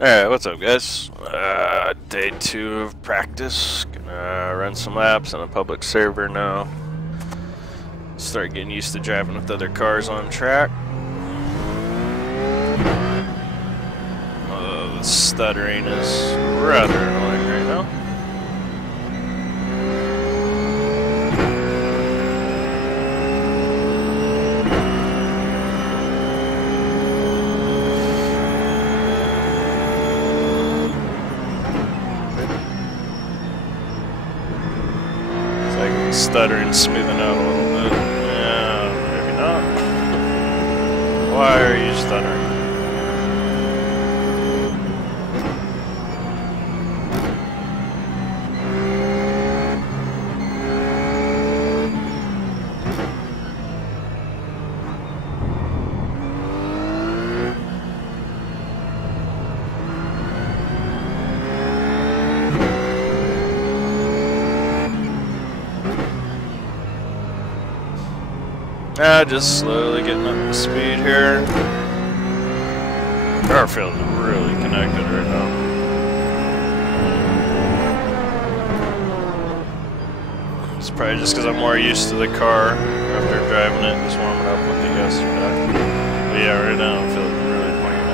Alright, what's up guys? Day 2 of practice. Gonna run some laps on a public server now. Start getting used to driving with other cars on track. The stuttering is rather annoying right now. Stuttering, smoothing out a little bit. Yeah, maybe not. Why are you stuttering? Just slowly getting up to speed here. Car feels really connected right now. It's probably just because I'm more used to the car after driving it, just warming up with it yesterday. But yeah, right now I'm feeling really poignant.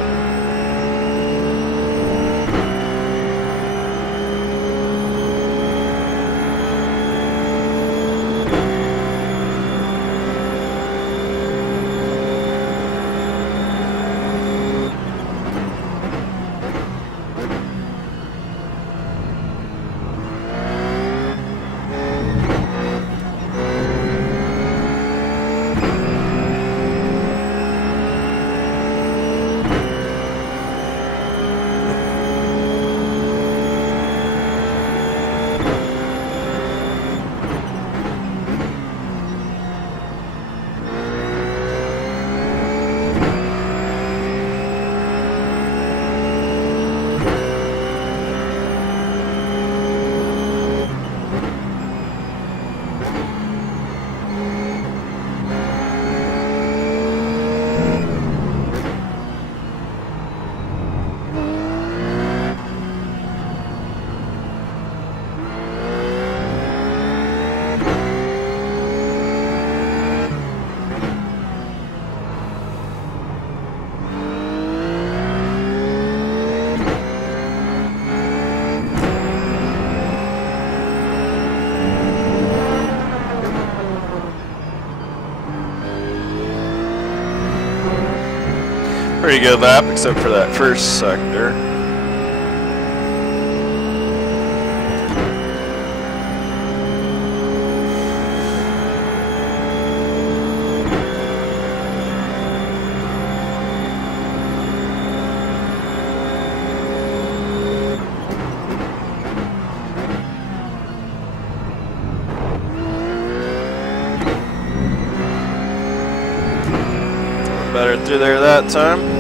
Pretty good lap, except for that first sector. Better through there that time.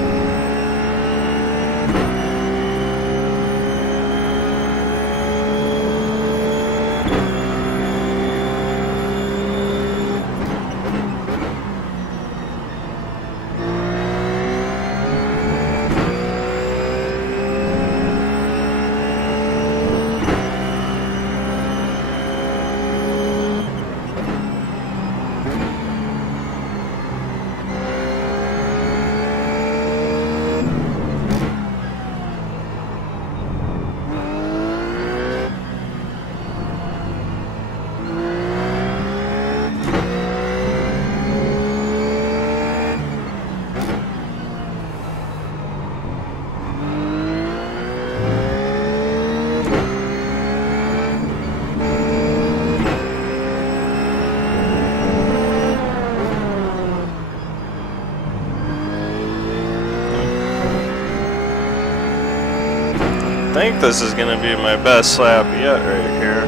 I think this is going to be my best lap yet right here.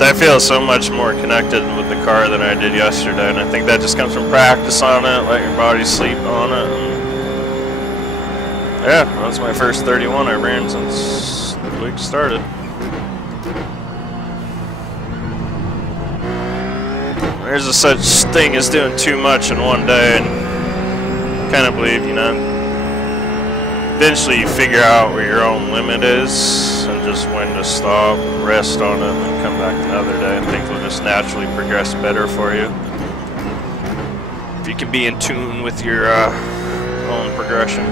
I feel so much more connected with the car than I did yesterday, and I think that just comes from practice on it, let your body sleep on it. And yeah, that's my first 31 I ran since the week started. There's a such thing as doing too much in one day, and I kind of believe, you know, eventually you figure out where your own limit is and just when to stop, rest on it, and then come back another day, and things will just naturally progress better for you. If you can be in tune with your own progression.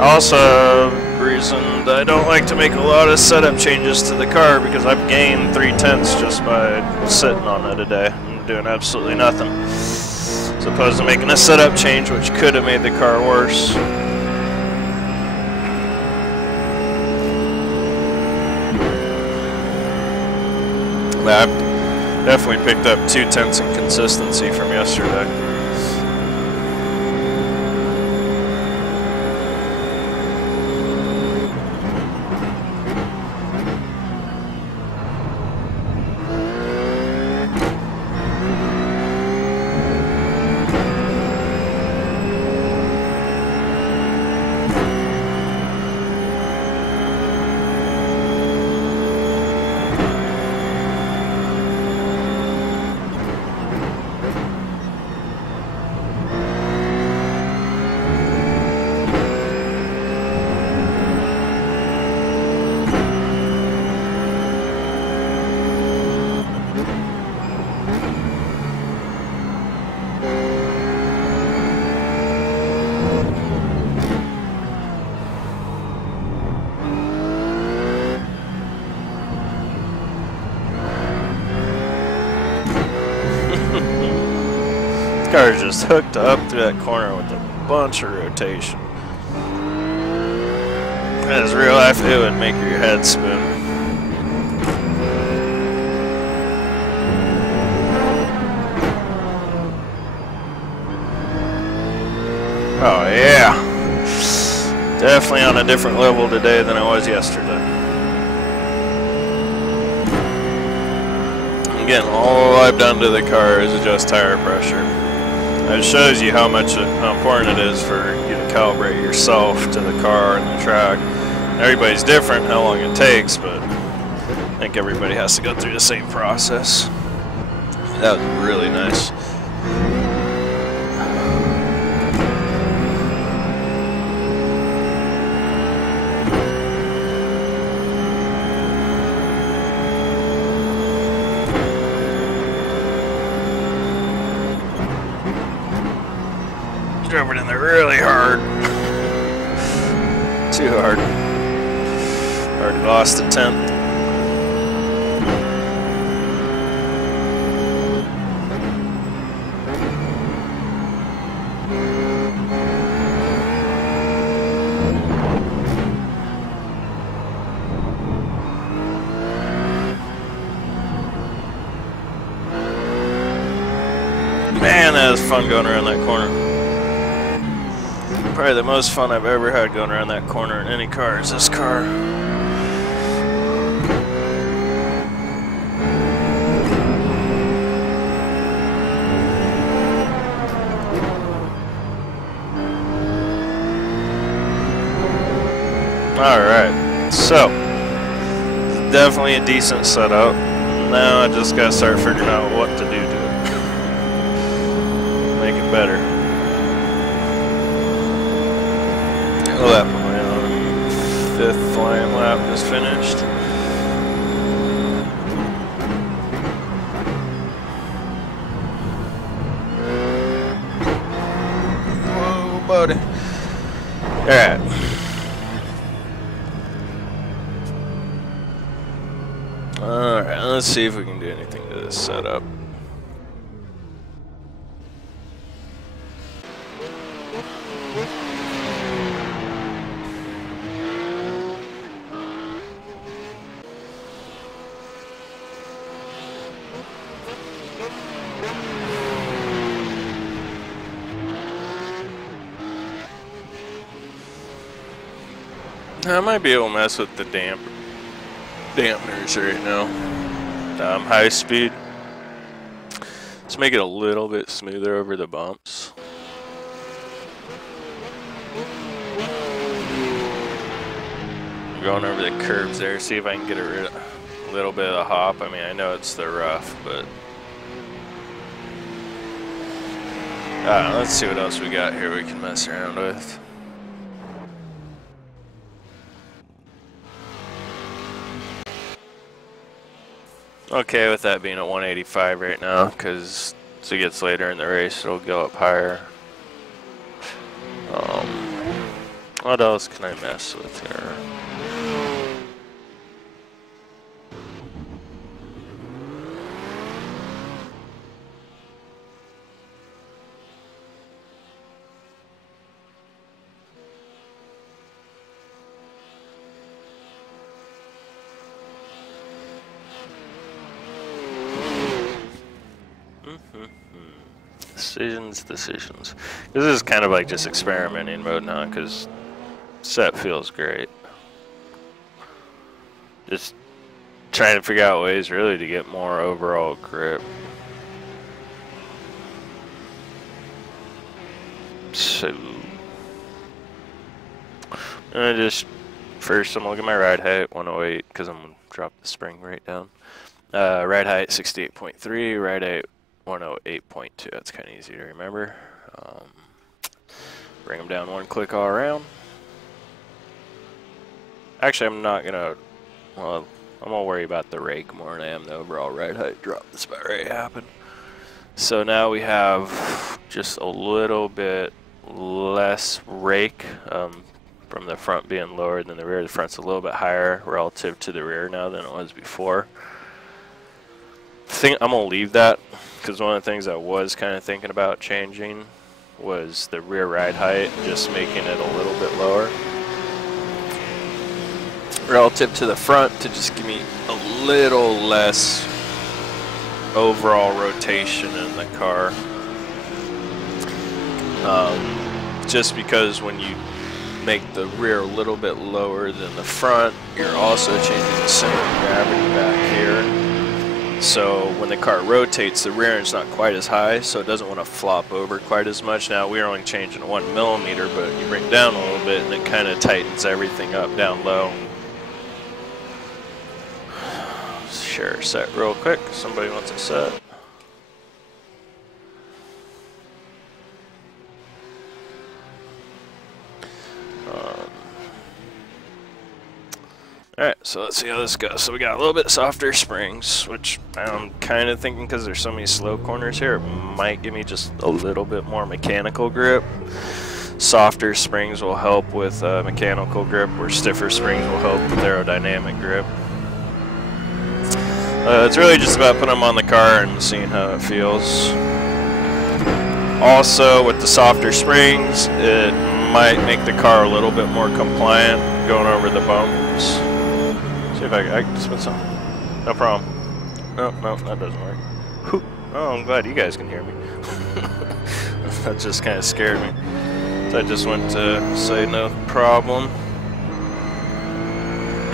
Also, reason that I don't like to make a lot of setup changes to the car because I've gained 3/10 just by sitting on it a day and doing absolutely nothing. As opposed to making a setup change which could have made the car worse. I've definitely picked up 2/10 in consistency from yesterday. This car is just hooked up through that corner with a bunch of rotation. As real life, it would make your head spin. Oh yeah, definitely on a different level today than I was yesterday. Again, all I've done to the car is adjust tire pressure. It shows you how important it is for you to calibrate yourself to the car and the track. Everybody's different, how long it takes, but I think everybody has to go through the same process. That was really nice. Drove it in there really hard. Too hard. Already lost a 10th. Man, that was fun going around that corner. Probably the most fun I've ever had going around that corner in any car is this car. Alright, so definitely a decent setup. Now I just gotta start figuring out what to do to it. Make it better. Lap my 5th flying lap is finished. Whoa, buddy. Alright. Alright, let's see if we can do anything to this setup. I might be able to mess with the dampeners right now. High speed. Let's make it a little bit smoother over the bumps. I'm going over the curves there, see if I can get a little bit of the hop. I mean, I know it's the rough, but let's see what else we got here we can mess around with. Okay with that being at 185 right now, because as it gets later in the race, it'll go up higher. What else can I mess with here? Decisions. This is kind of like just experimenting mode now, because set feels great. Just trying to figure out ways really to get more overall grip. So, first I'm gonna look at my ride height, 108, because I'm gonna drop the spring right down. Ride height 68.3, ride height 108.2. That's kind of easy to remember. Bring them down one click all around. Actually, I'm not gonna. Well, I'm gonna worry about the rake more than I am the overall ride height drop. That's about right happened. So now we have just a little bit less rake from the front being lower than the rear. The front's a little bit higher relative to the rear now than it was before. I'm gonna leave that, because one of the things I was kind of thinking about changing was the rear ride height, just making it a little bit lower relative to the front to just give me a little less overall rotation in the car. Just because when you make the rear a little bit lower than the front, you're also changing the center of gravity back here. So when the car rotates, the rear end's not quite as high, so it doesn't want to flop over quite as much. Now we're only changing 1 millimeter, but you bring it down a little bit and it kind of tightens everything up down low. Share set real quick. Somebody wants a set. Alright, so let's see how this goes. So we got a little bit softer springs, which I'm kind of thinking, because there's so many slow corners here, it might give me just a little bit more mechanical grip. Softer springs will help with mechanical grip, where stiffer springs will help with aerodynamic grip. It's really just about putting them on the car and seeing how it feels. Also, with the softer springs, it might make the car a little bit more compliant going over the bumps. See if I can just put some. No problem. No, that doesn't work. Whew. Oh, I'm glad you guys can hear me. That just kind of scared me. So I just went to say no problem.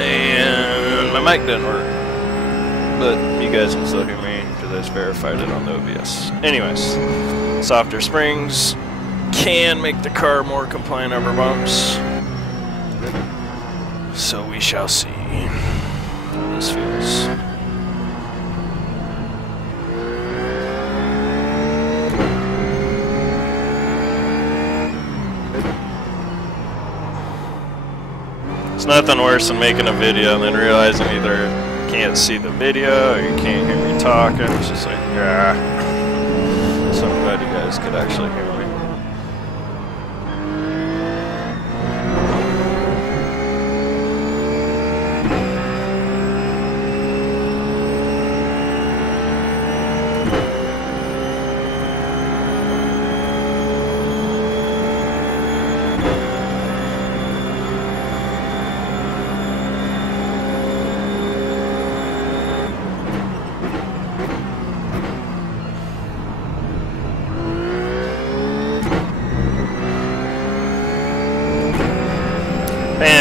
And my mic didn't work. But you guys can still hear me because I just verified it on the OBS. Anyways, softer springs can make the car more compliant over bumps. So we shall see how this feels. It's nothing worse than making a video and then realizing either you can't see the video or you can't hear me talking. It's just like, yeah. So I'm glad you guys could actually hear me.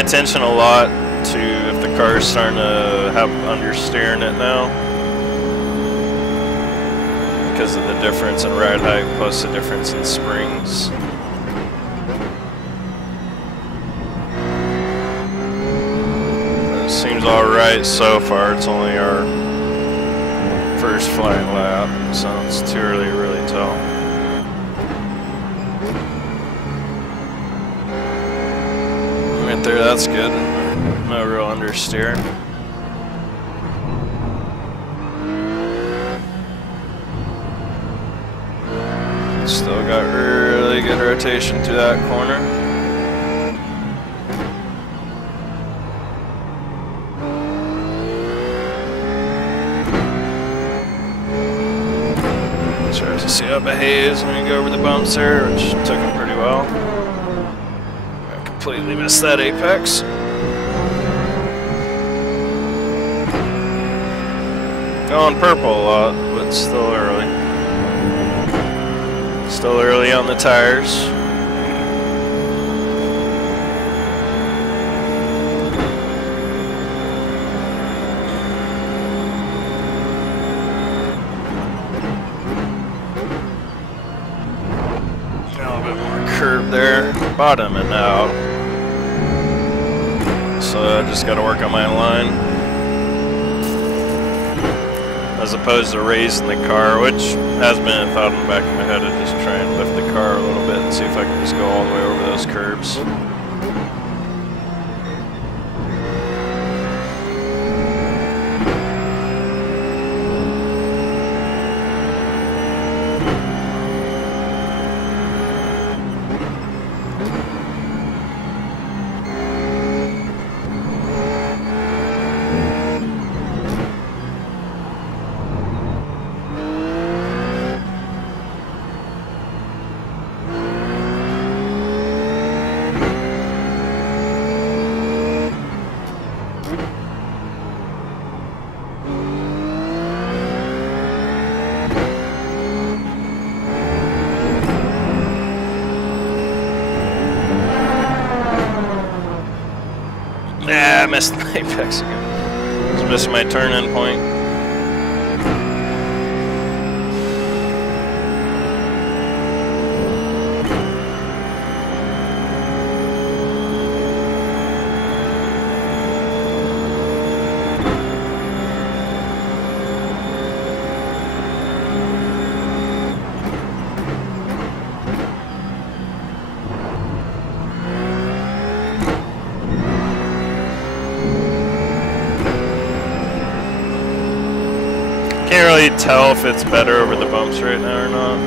attention a lot to if the car's starting to have understeer in it now, because of the difference in ride height plus the difference in springs. It seems alright so far. It's only our first flying lap, so it's too early to really tell. Right there, that's good. No real understeer. Still got really good rotation through that corner. Tries to see how it behaves when you go over the bumps there, which took him pretty well. I completely missed that apex. Going purple a lot, but still early. Still early on the tires. A little bit more curve there, bottoming out. So I just got to work on my line, as opposed to raising the car, which has been a thought in the back of my head to just try and lift the car a little bit and see if I can just go all the way over those curbs. I missed the apex again. Just missing my turn-in point. Can't really tell if it's better over the bumps right now or not.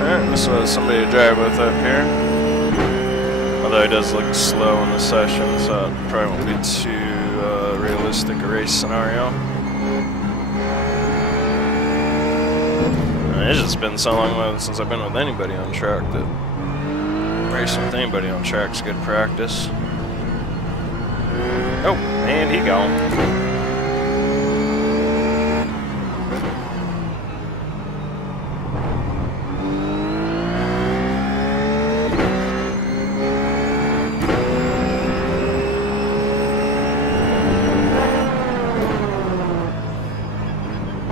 Alright, this was somebody to drive with up here. Although he does look slow in the session, so it probably won't be too realistic a race scenario. It's just been so long since I've been with anybody on track that racing with anybody on track's good practice. Oh, and he gone.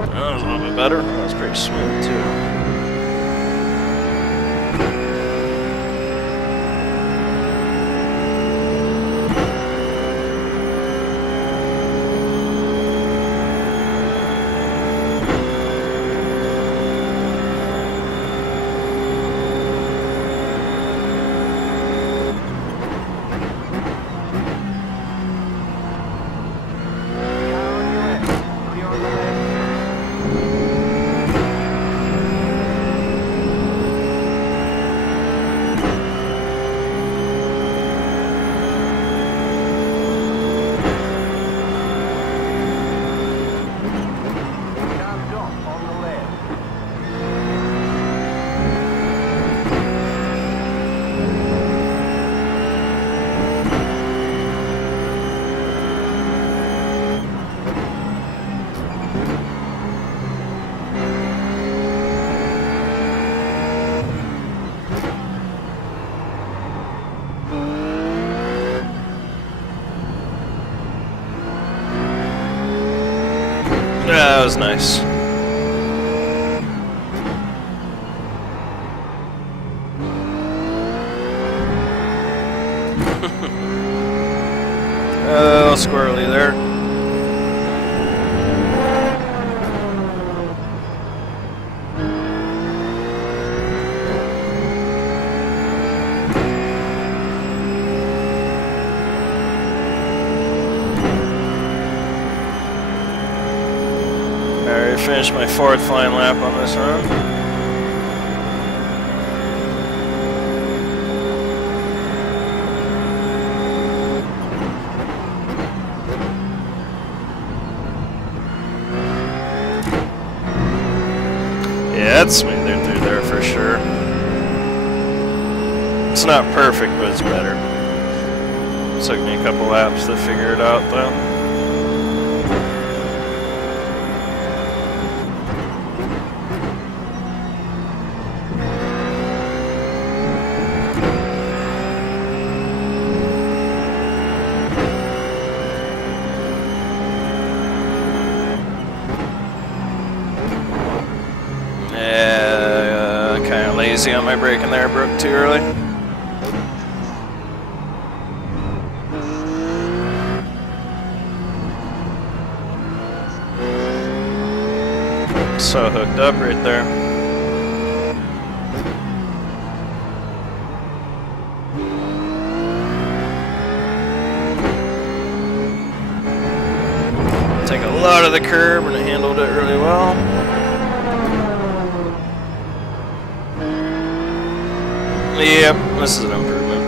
That was a little bit better. That was pretty smooth too. that was nice. Oh, squirrely there. Alright, finished my 4th flying lap on this run. Yeah, it's smoother through there for sure. It's not perfect, but it's better. Took me a couple laps to figure it out though. Lazy on my braking there, broke too early. So hooked up right there. Take a lot of the curb and I handled it really well. Yep, this is an improvement.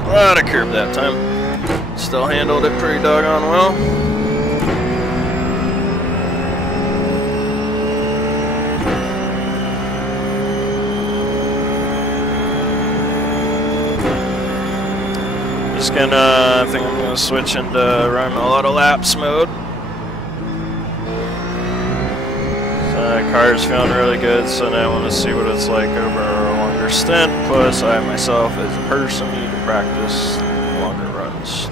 A lot of curb that time. Still handled it pretty doggone well. I think I'm gonna switch into run a lot of laps mode. So the car's feeling really good, so now I want to see what it's like over a longer stint. Plus, I myself as a person need to practice longer runs.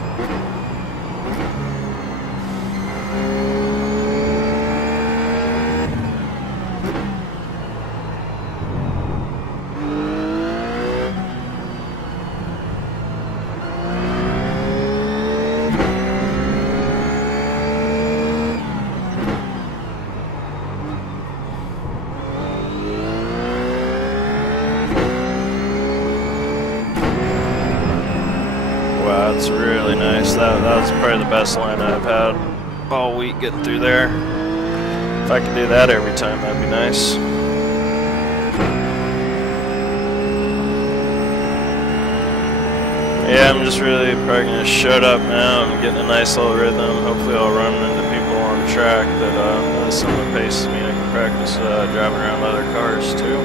That's really nice. That was probably the best line I've had all week getting through there. If I could do that every time, that'd be nice. Yeah, I'm just really probably going to shut up now. I'm getting a nice little rhythm. Hopefully I'll run into people on track that somewhat paces me. I can practice driving around other cars too.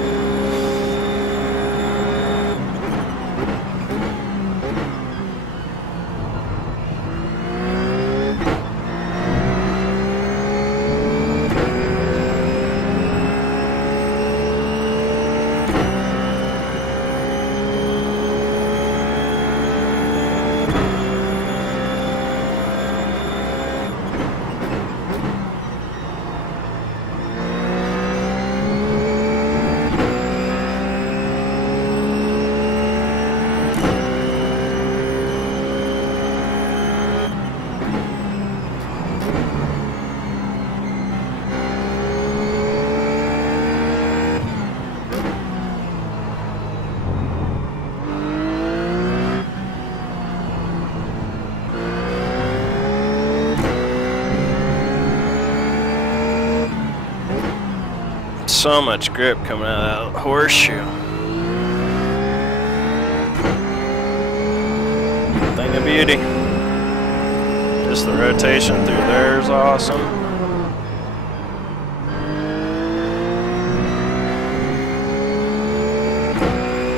So much grip coming out of that horseshoe. Thing of beauty. Just the rotation through there is awesome.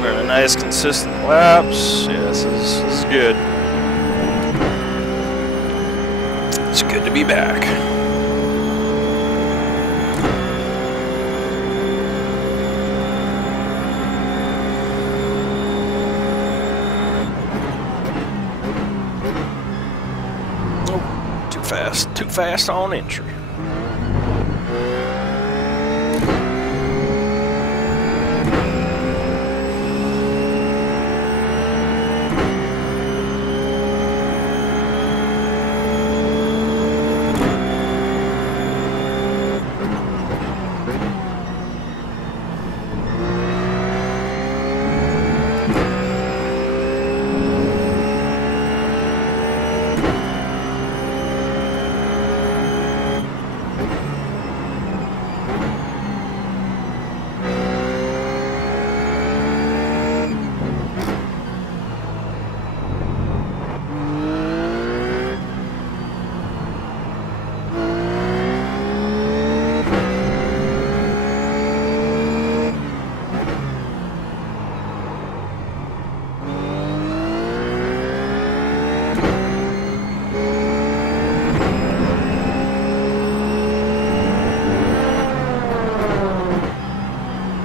We're in a Nice consistent laps. Yeah, this is good. It's good to be back. Oh, too fast on entry.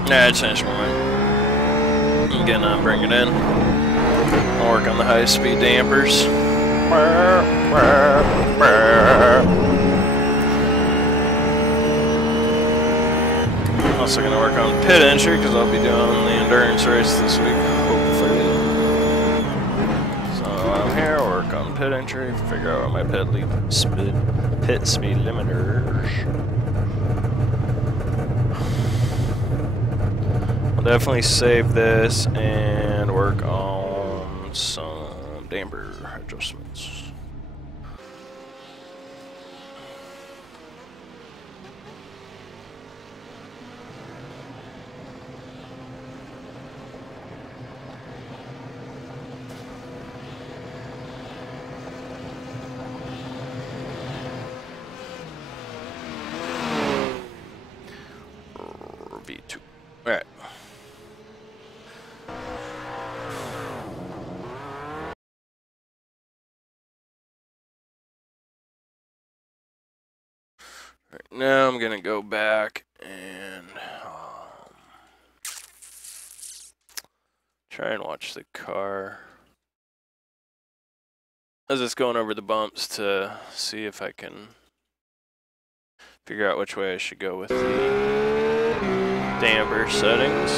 Yeah, I changed my mind. I'm gonna bring it in. I'll work on the high-speed dampers. Also gonna work on pit entry because I'll be doing the endurance race this week, hopefully. So I'm here, work on pit entry, figure out my pit speed limiters. Definitely save this and work on some damper adjustments. V2. All right. Now I'm gonna go back and try and watch the car. I was just going over the bumps to see if I can figure out which way I should go with the damper settings.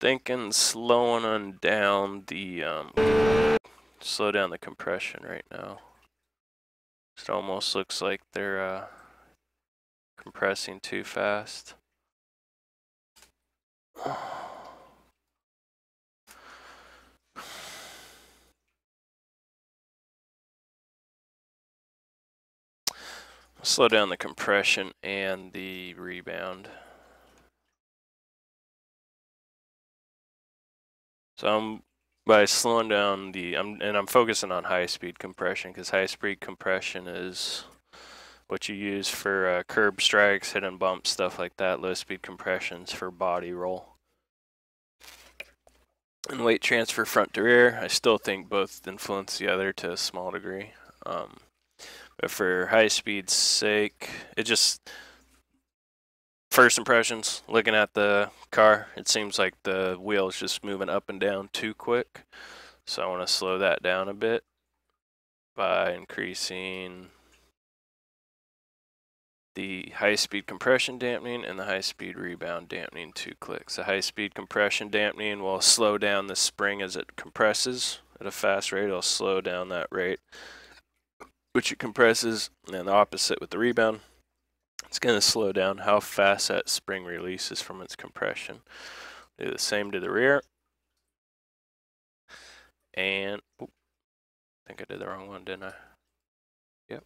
Thinking slowing on down the slow down the compression right now. It almost looks like they're compressing too fast. Slow down the compression and the rebound. So by slowing down the, I'm focusing on high-speed compression because high-speed compression is what you use for curb strikes, hidden bumps, stuff like that. Low-speed compression's for body roll. And weight transfer front to rear, I still think both influence the other to a small degree. But for high speed's sake, it just, first impressions, looking at the car, it seems like the wheel is just moving up and down too quick. So I want to slow that down a bit by increasing the high-speed compression dampening and the high-speed rebound dampening 2 clicks. The high-speed compression dampening will slow down the spring as it compresses at a fast rate. It'll slow down that rate which it compresses, and the opposite with the rebound. It's going to slow down how fast that spring releases from its compression. Do the same to the rear. And, I think I did the wrong one, didn't I? Yep.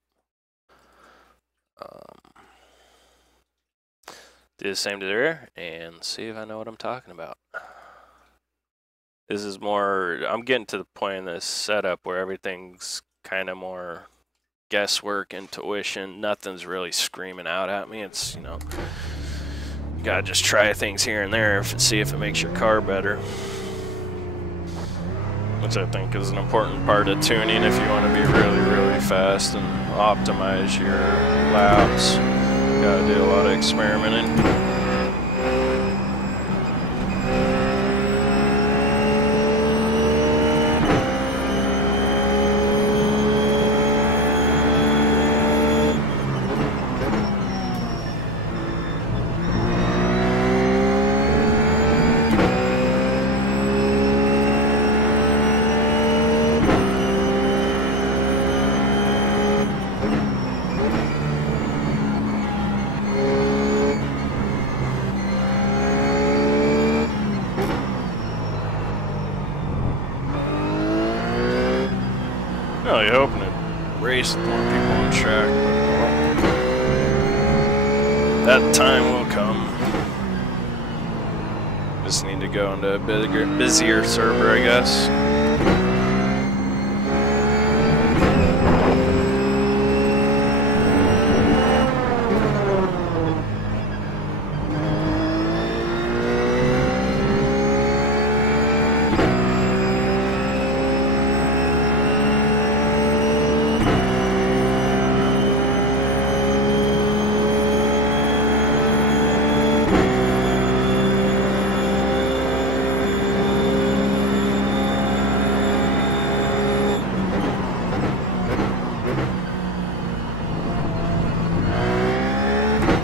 Do the same to the rear and see if I know what I'm talking about. This is more, I'm getting to the point in this setup where everything's kind of more guesswork, intuition. Nothing's really screaming out at me. It's, you know, you gotta just try things here and there and see if it makes your car better. Which I think is an important part of tuning if you want to be really, really fast and optimize your laps. You gotta do a lot of experimenting. Really hoping to race with more people on track, but that time will come. Just need to go into a busier server, I guess.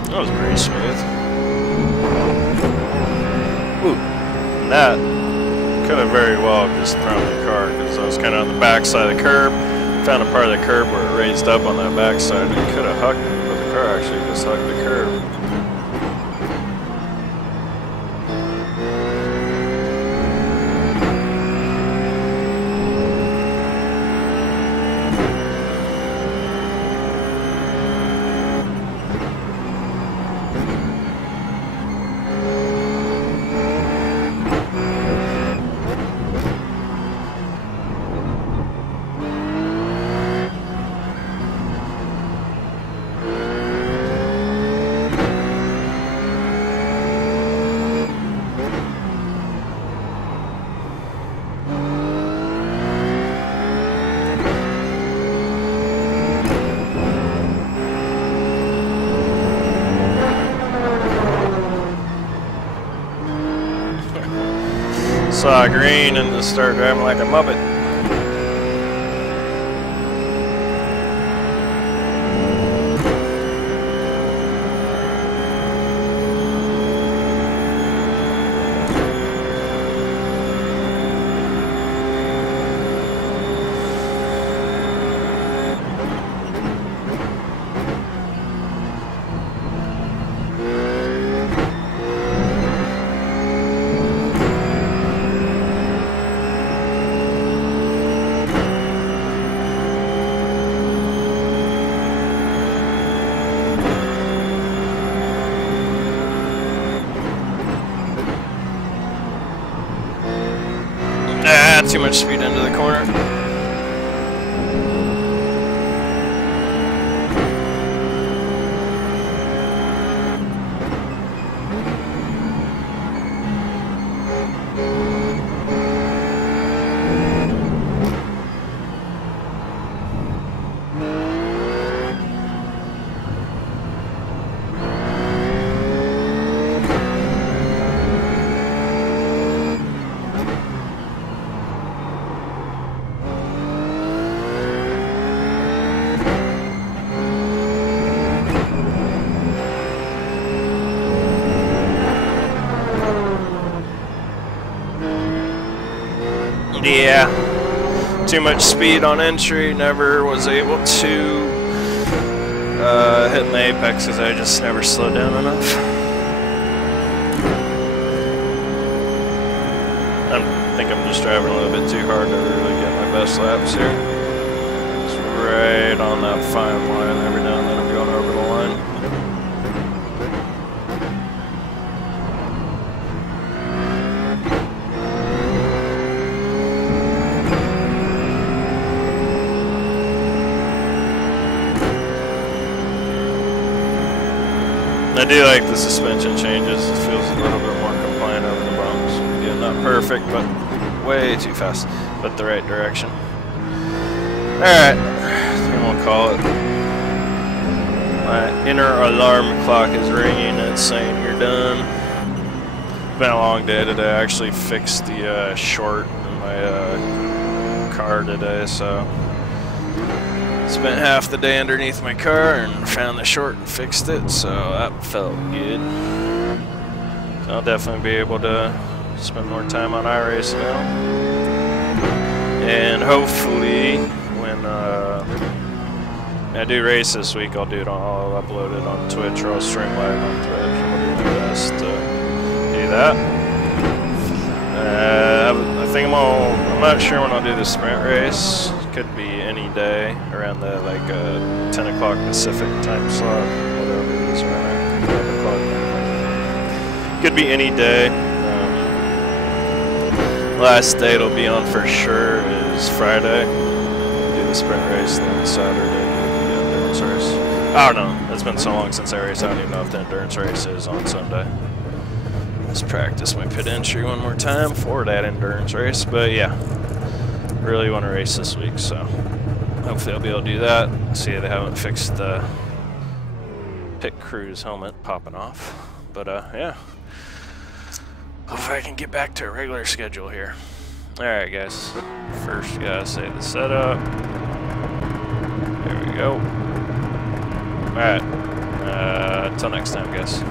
That was pretty smooth. Ooh, and that could have very well just thrown the car because I was kind of on the back side of the curb. Found a part of the curb where it raised up on that back side and it could have hugged me, but the car actually just hugged the curb. Saw green and just started driving like a muppet. Too much speed into the corner. Yeah, too much speed on entry, never was able to hit the apex because I just never slowed down enough. I think I'm just driving a little bit too hard to really get my best laps here. Just right on that fine line, every now and then I'm going over the line. I do like the suspension changes. It feels a little bit more compliant over the bumps. Again, not perfect, but way too fast, but the right direction. Alright, I think we'll call it. My inner alarm clock is ringing. It's saying you're done. It's been a long day today. I actually fixed the short in my car today, so spent half the day underneath my car and found the short and fixed it, so that felt good. I'll definitely be able to spend more time on iRacing now. And hopefully, when I do race this week, I'll upload it on Twitch, or I'll stream live on Twitch. I'll do my best to do that. I think I'm not sure when I'll do the sprint race. Could be any day around the 10 o'clock Pacific time slot, whatever it is around 11 o'clock. Could be any day. Last day it'll be on for sure is Friday. Do the sprint race, then Saturday the endurance race. I don't know. It's been so long since I raced. I don't even know if the endurance race is on Sunday. Let's practice my pit entry one more time for that endurance race. But yeah, really want to race this week, so hopefully I'll be able to do that. See, they haven't fixed the pit cruise helmet popping off. But yeah. Hopefully I can get back to a regular schedule here. Alright guys, first gotta save the setup. There we go. Alright, until next time guys.